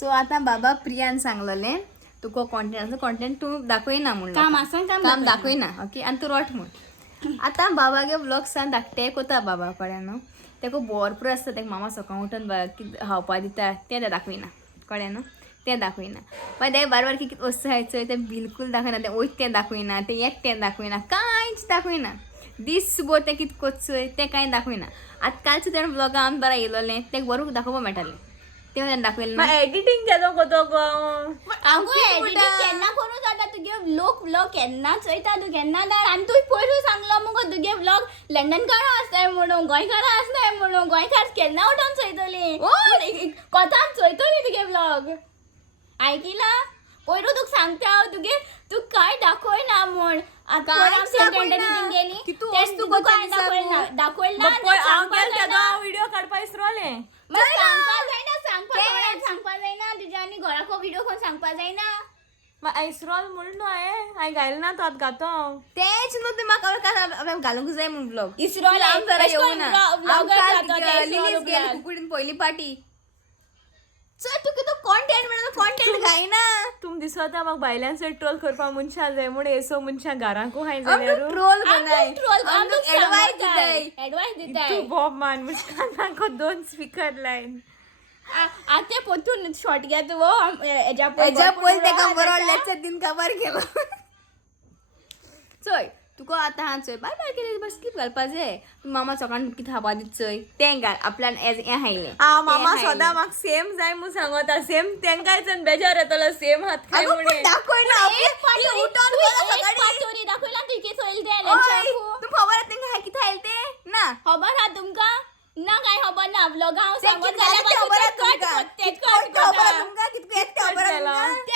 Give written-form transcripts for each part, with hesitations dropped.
So आता बाबा प्रियान सांगलेले तुका content तू दाखवना म्हणून काम दाखवना ओके आणि तू रोट म्हण आता बाबागे ब्लॉग सांग धाकटे कोता बाबा कळ्या न्हू तेका भरपूर आसता तेका मामा सकाळ उठून खावपा दिता तें दाखवना कळ्या न्हू तें दाखवना मागीर ते बार कितें वस्तू खायचो तें बिलकूल दाखयना तें वयत तें दाखयना तें एकटें दाखयना कांयच दाखयना दिसभर तें कितें कोचोय तें कांय दाखयना आतां कालचें तेणें ब्लॉगा आमी बरें येयलोलें तें बरोबर दाखोवपा मेळटालें तें तेणें दाखयलें ना एडिटींग केलो कोतो गो आमकां एडिटींग केन्ना करूं जाता तुगे व्लॉग केन्ना चोयता तूं केन्ना धाड आनी तुवें पयरूं सांगलो मुगो तुगे व्लॉग लंडनकारां आसताय म्हणून गोंयकारां आसताय म्हणून गोंयकार केन्ना उठोन चोयतलीं कोतान चोयतलीं तुगे व्लॉग आयकिला पयरूं तुका सांगता हांव तुगे तू काय दाखयना म्हूण व्हिडिओ काडपा इसरोले सांगपा जायना तुज्या आनी घराको व्हिडिओ कोण सांगपा जायना इसरोल म्हणून हांवें घायला ना तो आतां घातो तेच न्हू ते म्हाका घालूंक जाय म्हूण ब्लॉग इसरोल कुकडीन पयली पार्टी चल तुका तो कॉन्टेंट म्हणून कॉन्टेंट घायना तुम दिसता म्हाका भायल्यांचे ट्रोल करपा मनशां जाय म्हूण एसो मनशां घरांकू हाय जाल्यार ट्रोल करनाय एडवाइस दिताय तू बॉब मान मुस्कानाको 2 स्पीकर लायन आते पोतून शॉट घ्या तू हेज्या पयली तेका बरो लेक्चर दिन खबर केलो चोय तुका आतां हां चोय बाय बाय केली बस स्किप घालपा जाय मामा सकाळ कितें खावपा दित चोय तें घाल आपल्यान हें हायलें मामा सदां म्हाका सेम जाय म्हूण सांगता सेम तेंकाय बेजार येतलो सेम हात खाय म्हणून दाखयना पातोरी दाखयला तू कितें चोयल तें लंचाकू तू खबर तेंका हाय कितें हायल तें ना खबर हा तुमकां ना काय खबर ना ब्लॉग हांव सांगत त्या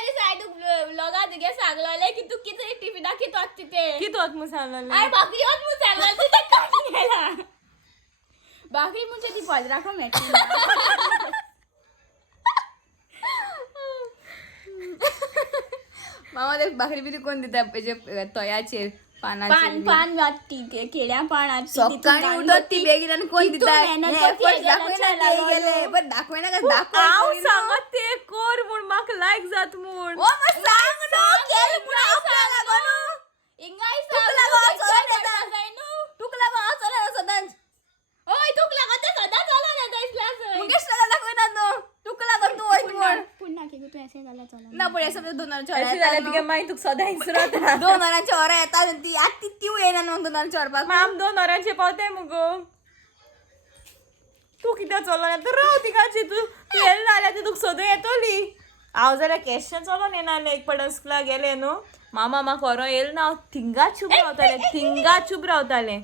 दिसा तू ब्लॉगा तुगे सांगलोले की तू कितें टिफिना कितें तिथे कितोत म्हूण सांगलें आय भाकरी होत म्हूण सांगलो तुझे कट गेला भाकरी म्हणजे ती पदराको मेळटली मामा ते भाकरी बिरी कोण दिता हेजे तोयाचेर पान वाटती ते केळ्या पान सकाळी उठत ती बेगीन आणि कोण दिता पण दाखवना का दाखव हांव सांगत ते कोर म्हूण म्हाका लायक जात म्हूण सांग इंगाय तुकला गो चला सदांच ओय तुकला गते सदा चला ना दिसला मुकेश लगा दाखवना नो तुकला गो तू होय म्हण पुन्हा की तू असे झाला चला ना पण असं 2 अशी जाल्यार तुगे मागीर तुका सदां इसरत 2 वरांची होरा येता ती आज ती येना न्हू 2 वरांची व्हरपाक आम 2 वरांचे पावताय मुगो तू कित्याक चलोना तर राव तिकाची तू येल जाल्यार ती तुका सोदूं येतोली हांव जाल्यार केशन चलोन येनाले एक पडन स्कुला गेले न्हू मामा म्हाका व्हरो येल ना हांव थिंगा चूप रावतालें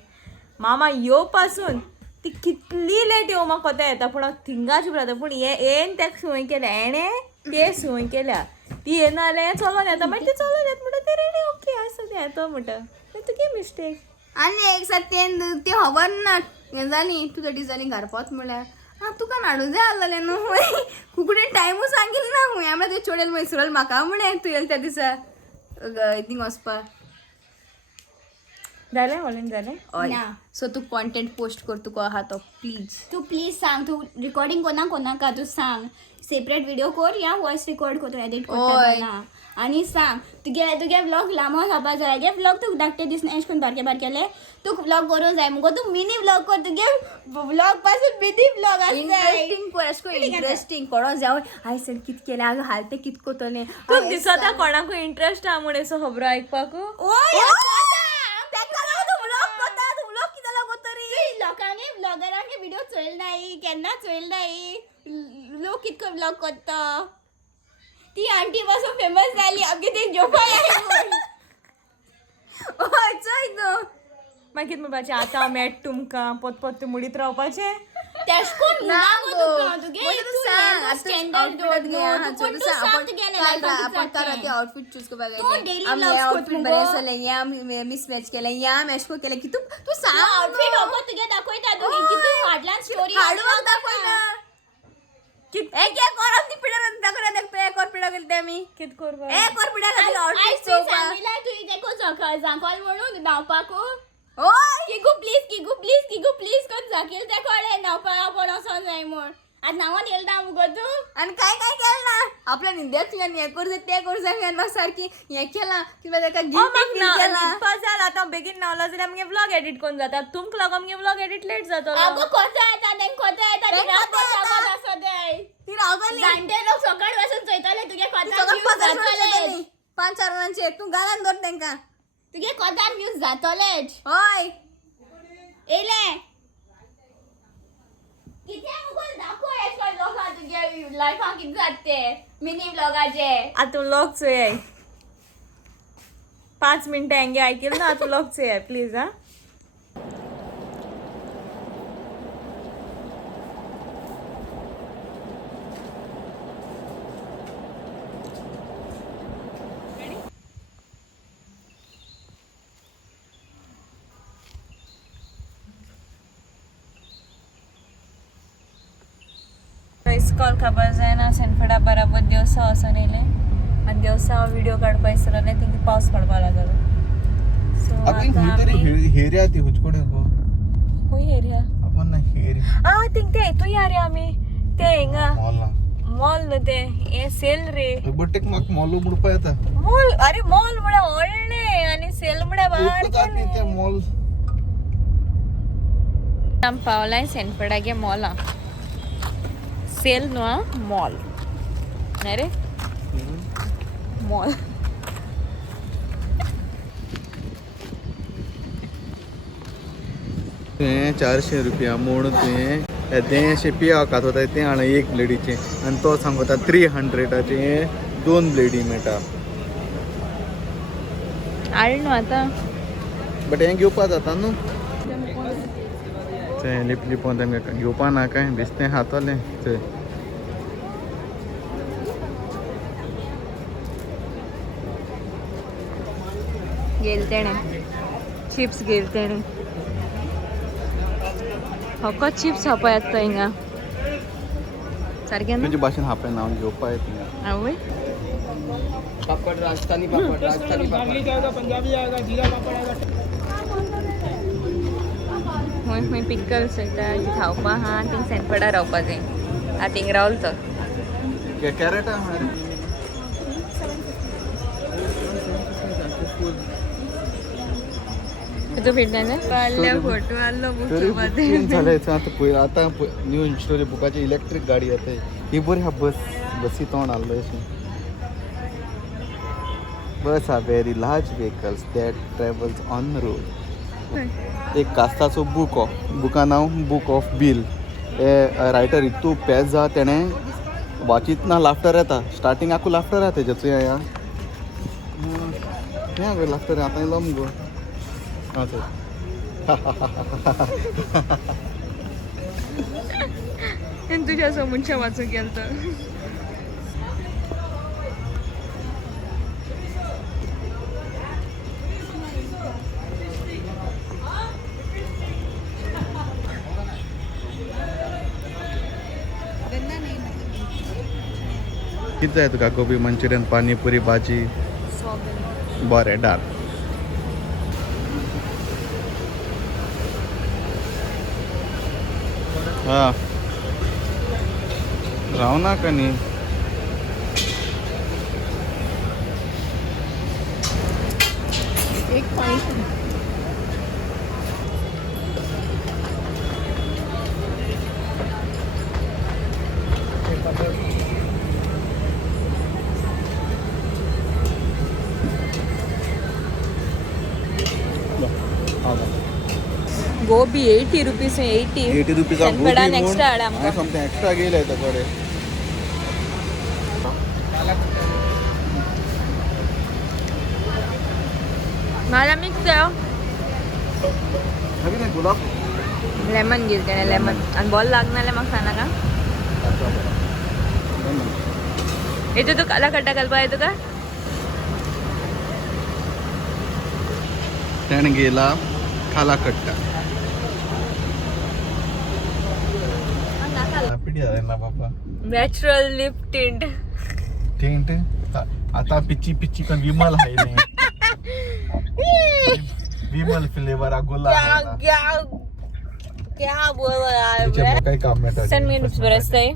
मामा येवपासून ती कितली लेट येवं म्हाका कोता येता पूण हांव थिंगा चूप रावता पूण येन तेका संवय केल्या एणे ते संवय केल्या ती येना जाल्यार चलोन येता मागीर ती चलोन येता म्हणटा ते रेडी ओके आसा ते येतो म्हणटा तुगे मिस्टेक आनी एक सात ते खबर ना हें जाली तुका डिजायनींग घालपाच म्हळ्यार तुका नाडू जाय आसलेलें न्हू कुकडेन टायमूच सांगिल्लो ना खूंय आमी ते चोडेल मैसुराल म्हाका म्हणे तुवें त्या दिसा थिंग वचपाक जालें व्हडलें जालें हय सो तू कॉन्टेंट पोस्ट कर तुका आहा तो प्लीज तू प्लीज सांग तू रिकॉर्डिंग कोणाका तू सांग सेपरेट व्हिडिओ कर या वॉइस रेकॉर्ड कर एडिट करता आणि सांग तुगे व्लॉग लांबो जावपा जाय जे व्लॉग तू धाकटे दीस एश करून बारके बारकेले तू व्लॉग करूं जाय मुगो तू मिनी व्लॉग कर तुगे व्लॉग पासून मिनी व्लॉग इंटरेस्टिंग कर अशें इंटरेस्टिंग कोणो जावं हांवें सर कितें केलें हांव हालतें कितें कोतलें तू दिसता कोणाकूय इंट्रस्ट आहा म्हूण असो खबरो आयकपाक लोकांनी ब्लॉगरांनी व्हिडिओ चोयल नाही केन्ना चोयल नाही लोक कितको ब्लॉग करता ती आंटी पासून फेमस जाली आमगे ते जोपाय चोय तू मागीर कितें म्हणपाचें आतां मेट तुमकां पोत ते मुडीत रावपाचें तेशकोन ना गो तुगे तू सांग स्टँडर्ड आउटफिट चूज करपाक आमी आउटफिट बरें आसलें या मिस मॅच केलें या मॅच केलें की तू सांग आउटफिट हो तुगे दाखयता तू किती हाडला स्टोरी हाडून दाखयना एक कोरप ती पिडा दाखयना ते कोर पिडा गेलते आमी कितें करपाक एक कोर पिडा खाली आउटफिट चोवपाक सांगिला तू तेको जांकल म्हणून धांवपाक ओय किगू प्लीज कोण जाकील ते कळे नावपा पण असो जाय म्हण आज नावान येल ना मुगो तू आणि काय केलं ना आपल्या निंद्यात तुझ्या हे करू ते करू जाय मी सारखी हे केला किंवा ताका म्हाक गिफ्ट ना केला जाल आतां बेगीन नावला जाल्यार आमगे व्लॉग एडिट कोन्न जाता तुमक लागून आमगे व्लॉग एडिट लेट जातलो अगो कोता येता तें कोता येता ती रात असो दे ती रावतली जाणटे लोक सकाळ पासून चयताले तुगे कोता सगळं व्ह्यूज पगार जातले जातली. 5-4 जणांचे तू गालान दर तेंका तुगे कोता व्ह्यूज जातलेच होय येले किती मुगल दाखव एस लोका तुगे लायफाक कित जाते मिनी व्लॉगाचे आतां व्लॉग चोय 5 मिनटां हेंगे आयकेल ना आतां व्लॉग चोय प्लीज हा कॉल खबर जायना सेनफेडा बराबर देवसा वचून येयले आनी देवसा विडियो काडपा इसरले तिंगा पावस पडपा लागलो सो हेरिया ती हुचकोडे गो खूंय एरिया आपण ना हेरिया थिंग ते हितू या रे आमी ते हिंगा मॉलला मॉल न्हू ते हे सेल रे बटेक म्हाक मॉल उडपा येता मॉल अरे मॉल म्हळ्यार व्हडले आनी सेल म्हळ्यार बारकेले ते मॉल आम पावलाय सेनफेडागे मॉला सेल न्हू आं मॉल न्हय रे मॉल तुवें 400 रुपया म्हूण तुवें येदें अशें पियाव खातोता तें हाडा एक ब्लेडीचें आनी तो सांगता 300चे 2 ब्लेडी मेळटा हाड न्हू आतां बट हें घेवपा जाता न्हू तें लिप लिपोन तें घेवपा ना काय बेश्टें खातोलें थंय गेल तेणें चिप्स गेल तेणें फकत चिप्स खावपा येता हिंगा सारकें तुजे भाशेन हांवें हांव घेवपा येता आवय पापड़ राजस्थानी जाएगा पंजाबी आएगा जीरा पापड़ आएगा खंय पिकल्स वयता खावपा आहा थिंग सेनफेडा रावपा जाय आतां थिंग रावलो तो कॅरेटा तुजो फिटनेस काडल्या फोटो आल्लो झालंय आता न्यू स्टोरी बुकाची इलेक्ट्रिक गाडी येते ही बरी हा बसी तोंड आल्लो अशी bus are very large vehicles that travels on road एक कास्ताचो बुका नांव बूक ऑफ बिल हे रायटर इतू पेज जा तेणें वाचीत ना लाफ्टर येता स्टार्टींग आखू लाफ्टर येता तेजेचो या हें लाफ्टर आतां येयलो मुगो हां सर तुज्या समोरच्या वाचूंक गेलो कितें जाय तुका गोबी मंचुरियन पानीपुरी भाजी बरें डाल हां रावना का न्ही एक पाणी गोबी 80 रुपीज 80 रुपीज सेनफेडा एक्स्ट्रा हाड आमकां समथिंग एक्स्ट्रा गेले कडेन मला मिक्स जायो हवी नाही गुलाब लेमन घेल तेणें लेमन आनी बॉल लागना जाल्यार म्हाका सांगनाका येतो तू काला खट्टा घालपा येतो का त्याने गेला खाला कट्टा ना बाबा नॅचरल लिप टिंट टेंट आता पिच्ची पिच्ची पण विमल आहे नाही विमल फ्लेवर गुलाब क्या बोल काही काम नाही Send me lips बरसतंय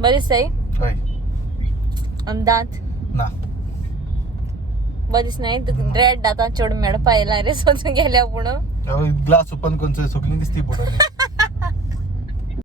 बरी सई हय आणि दांत ना बरीच नाही रेड दाता चड मेळपा येयला रे सोचून गेल्या पुणू ग्लास ओपन करून सुकली दिसती पुढे